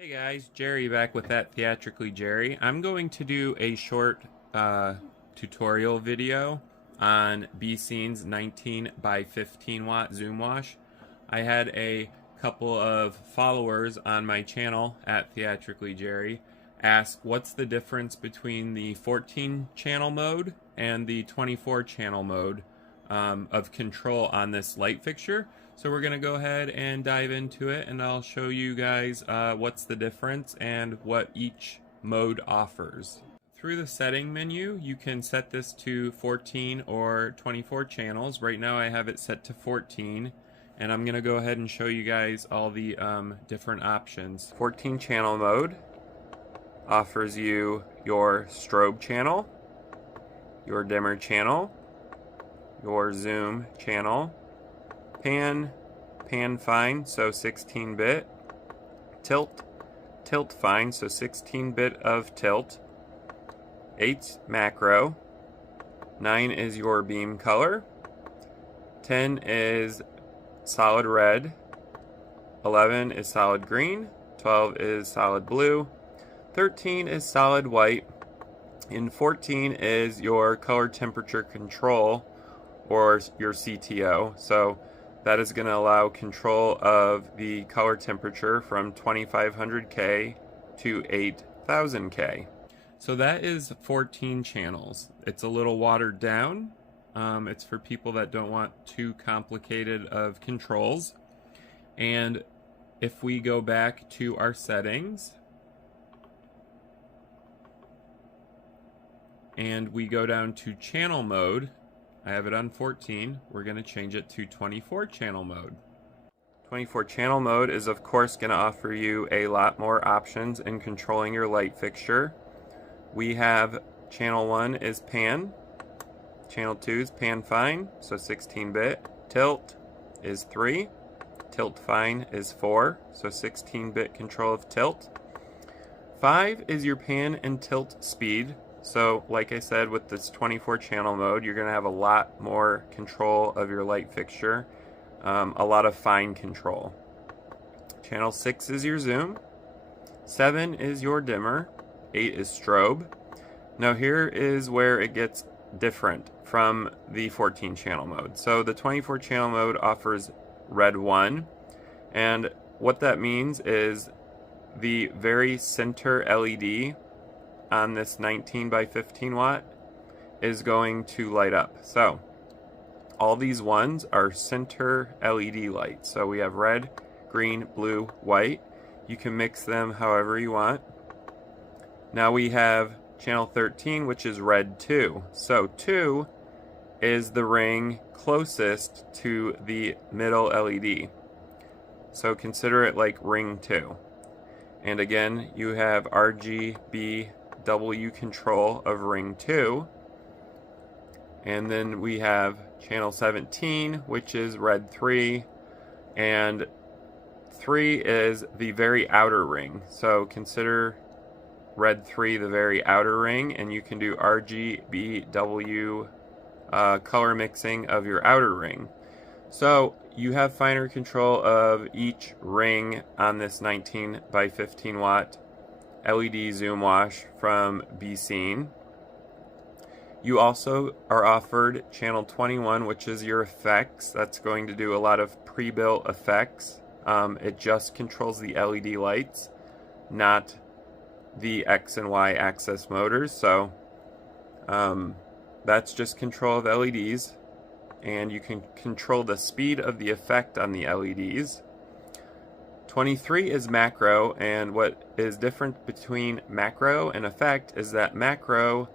Hey guys, Jerry back with that Theatrically Jerry. I'm going to do a short tutorial video on B-Scene's 19 by 15 watt zoom wash. I had a couple of followers on my channel at Theatrically Jerry ask what's the difference between the 14 channel mode and the 24 channel mode of control on this light fixture. So we're going to go ahead and dive into it, and I'll show you guys what's the difference and what each mode offers. Through the setting menu, you can set this to 14 or 24 channels. Right now I have it set to 14, and I'm going to go ahead and show you guys all the different options. 14 channel mode offers you your strobe channel, your dimmer channel, your zoom channel, pan fine, so 16-bit, tilt fine, so 16-bit of tilt, 8 macro, 9 is your beam color, 10 is solid red, 11 is solid green, 12 is solid blue, 13 is solid white, and 14 is your color temperature control, or your CTO. So that is going to allow control of the color temperature from 2500K to 8000K. So that is 14 channels. It's a little watered down. It's for people that don't want too complicated of controls. And if we go back to our settings and we go down to channel mode, I have it on 14. We're going to change it to 24 channel mode. 24 channel mode is of course going to offer you a lot more options in controlling your light fixture. We have channel 1 is pan, channel 2 is pan fine, so 16-bit, tilt is 3, tilt fine is 4, so 16-bit control of tilt. 5 is your pan and tilt speed. So like I said, with this 24 channel mode, you're going to have a lot more control of your light fixture, a lot of fine control. Channel 6 is your zoom, 7 is your dimmer, 8 is strobe. Now here is where it gets different from the 14 channel mode. So the 24 channel mode offers red 1, and what that means is the very center LED on this 19 by 15 watt is going to light up. So all these ones are center LED lights. So we have red, green, blue, white. You can mix them however you want. Now we have channel 13, which is red 2. So 2 is the ring closest to the middle LED. So consider it like ring 2. And again, you have RGB W control of ring 2, and then we have channel 17, which is red 3, and 3 is the very outer ring. So consider red 3 the very outer ring, and you can do RGB W color mixing of your outer ring. So you have finer control of each ring on this 19 by 15 watt LED zoom wash from B-Scene. You also are offered channel 21, which is your effects. That's going to do a lot of pre-built effects. It just controls the LED lights, not the X and Y axis motors. So that's just control of LEDs, and you can control the speed of the effect on the LEDs. 23 is macro, and what is different between macro and effect is that macro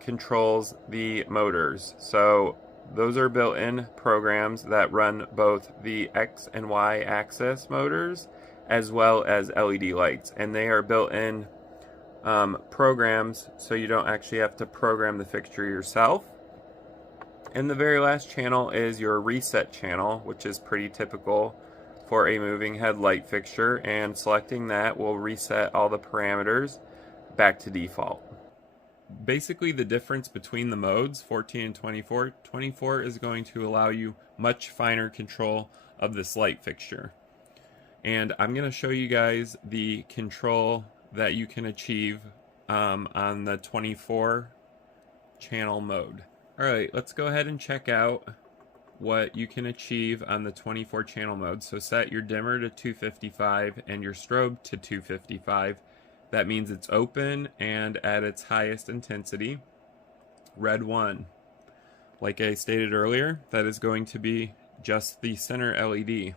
controls the motors. So those are built-in programs that run both the X and Y axis motors as well as LED lights, and they are built-in programs, so you don't actually have to program the fixture yourself. And the very last channel is your reset channel, which is pretty typical for a moving head light fixture, and selecting that will reset all the parameters back to default. Basically the difference between the modes 14 and 24 is going to allow you much finer control of this light fixture. And I'm going to show you guys the control that you can achieve on the 24 channel mode. Alright, let's go ahead and check out what you can achieve on the 24 channel mode. So set your dimmer to 255 and your strobe to 255. That means it's open and at its highest intensity. Red 1. Like I stated earlier, that is going to be just the center LED.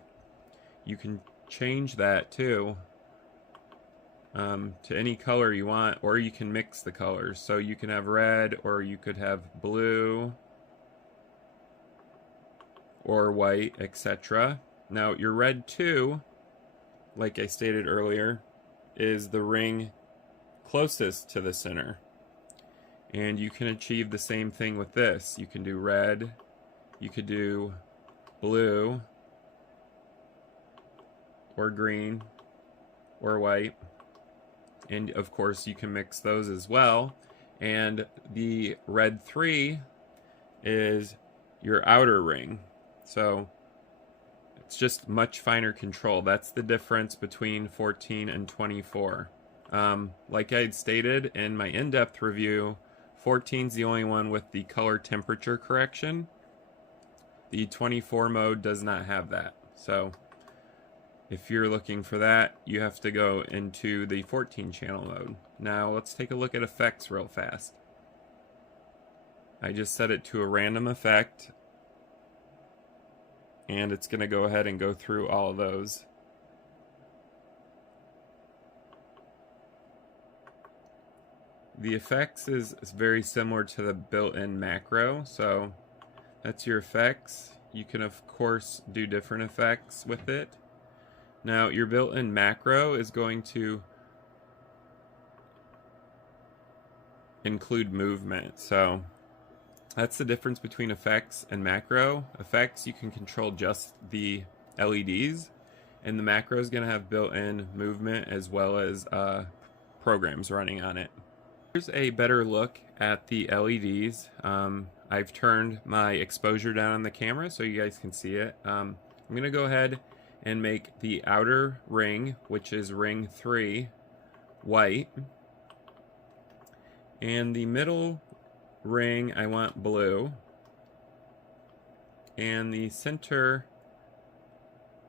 You can change that too to any color you want, or you can mix the colors. So you can have red, or you could have blue, or white, etc. Now your red 2, like I stated earlier, is the ring closest to the center. And you can achieve the same thing with this. You can do red, you could do blue, or green, or white. And of course you can mix those as well. And the red 3 is your outer ring. So it's just much finer control. That's the difference between 14 and 24. Like I had stated in my in-depth review, 14 is the only one with the color temperature correction. The 24 mode does not have that. So if you're looking for that, you have to go into the 14 channel mode. Now let's take a look at effects real fast. I just set it to a random effect, and it's going to go ahead and go through all of those. The effects is very similar to the built-in macro, so that's your effects. You can of course do different effects with it. Now your built-in macro is going to include movement, so that's the difference between effects and macro. Effects, you can control just the LEDs, and the macro is going to have built-in movement as well as programs running on it. Here's a better look at the LEDs. I've turned my exposure down on the camera so you guys can see it. I'm going to go ahead and make the outer ring, which is ring 3, white. And the middle ring I want blue. And the center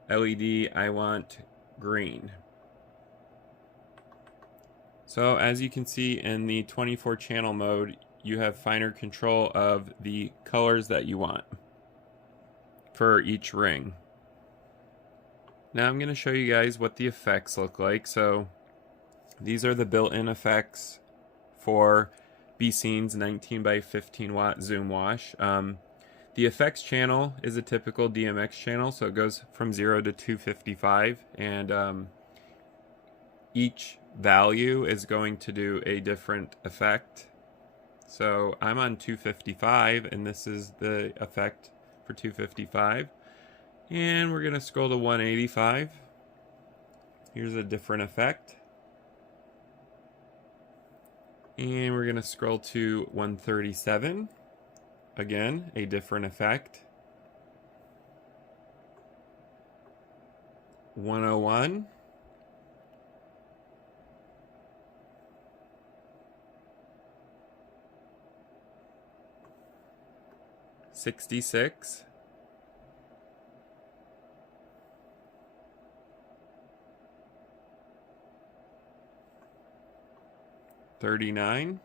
LED I want green. So as you can see in the 24 channel mode, you have finer control of the colors that you want for each ring. Now I'm going to show you guys what the effects look like. So these are the built-in effects for B-Scene's 19 by 15 watt zoom wash. The effects channel is a typical DMX channel, so it goes from 0 to 255, and each value is going to do a different effect. So I'm on 255, and this is the effect for 255. And we're going to scroll to 185. Here's a different effect. And we're going to scroll to 137. Again, a different effect. 101. 66. 39.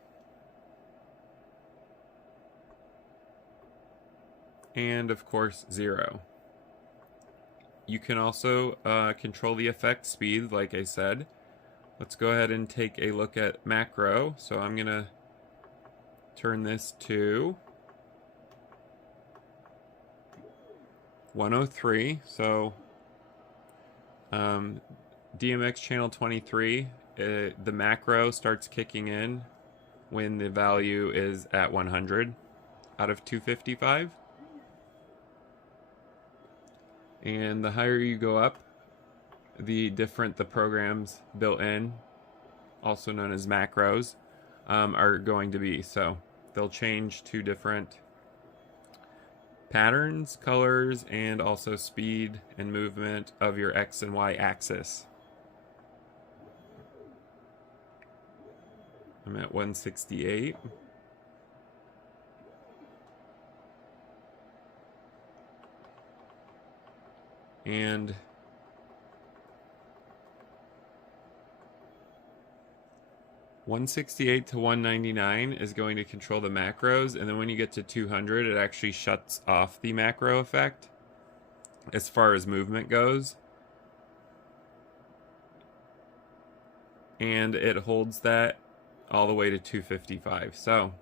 And of course 0. You can also control the effect speed, like I said. Let's go ahead and take a look at macro. So I'm gonna turn this to 103. So DMX channel 23, the macro starts kicking in when the value is at 100 out of 255. And the higher you go up, the different the programs built in, also known as macros, are going to be. So they'll change to different patterns, colors, and also speed and movement of your X and Y axis. I'm at 168. And $168 to $199 is going to control the macros, and then when you get to 200, it actually shuts off the macro effect as far as movement goes. And it holds that all the way to 255. So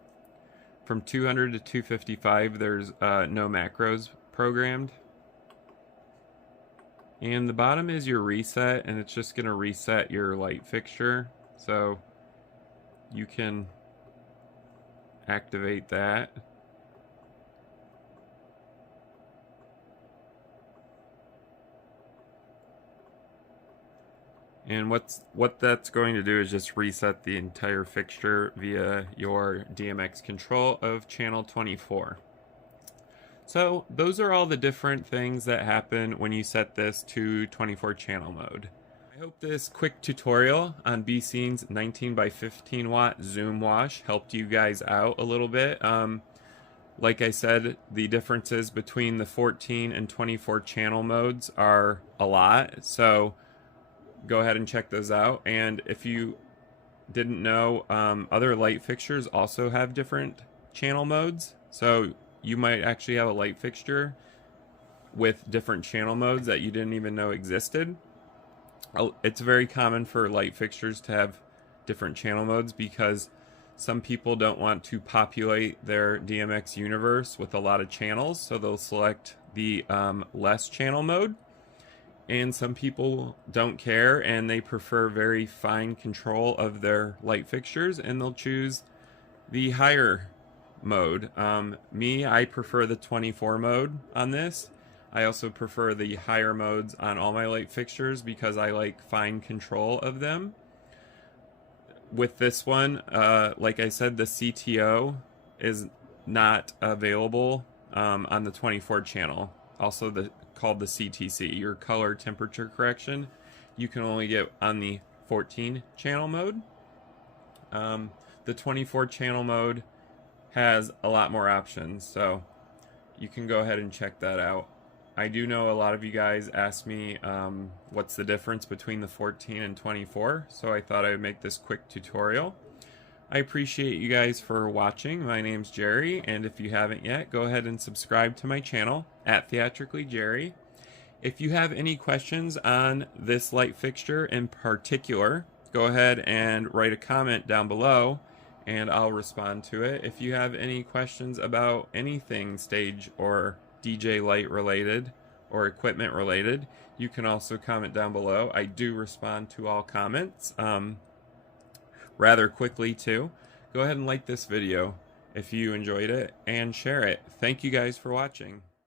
from 200 to 255, there's no macros programmed. And the bottom is your reset, and it's just going to reset your light fixture. So you can activate that. And what that's going to do is just reset the entire fixture via your DMX control of channel 24. So those are all the different things that happen when you set this to 24 channel mode. I hope this quick tutorial on B-Scene's 19 by 15 watt zoom wash helped you guys out a little bit. Like I said, the differences between the 14 and 24 channel modes are a lot, so go ahead and check those out. And if you didn't know, other light fixtures also have different channel modes, so you might actually have a light fixture with different channel modes that you didn't even know existed. It's very common for light fixtures to have different channel modes because some people don't want to populate their DMX universe with a lot of channels, so they'll select the less channel mode. And some people don't care and they prefer very fine control of their light fixtures, and they'll choose the higher mode. I prefer the 24 mode on this. I also prefer the higher modes on all my light fixtures because I like fine control of them. With this one, like I said, the CTO is not available on the 24 channel. Also called the CTC, your color temperature correction. You can only get on the 14 channel mode. The 24 channel mode has a lot more options, so you can go ahead and check that out. I do know a lot of you guys asked me what's the difference between the 14 and 24, so I thought I would make this quick tutorial. I appreciate you guys for watching. My name's Jerry, and if you haven't yet, go ahead and subscribe to my channel at Theatrically Jerry. If you have any questions on this light fixture in particular, go ahead and write a comment down below and I'll respond to it. If you have any questions about anything stage or DJ light related or equipment related, you can also comment down below. I do respond to all comments rather quickly too. Go ahead and like this video if you enjoyed it and share it. Thank you guys for watching.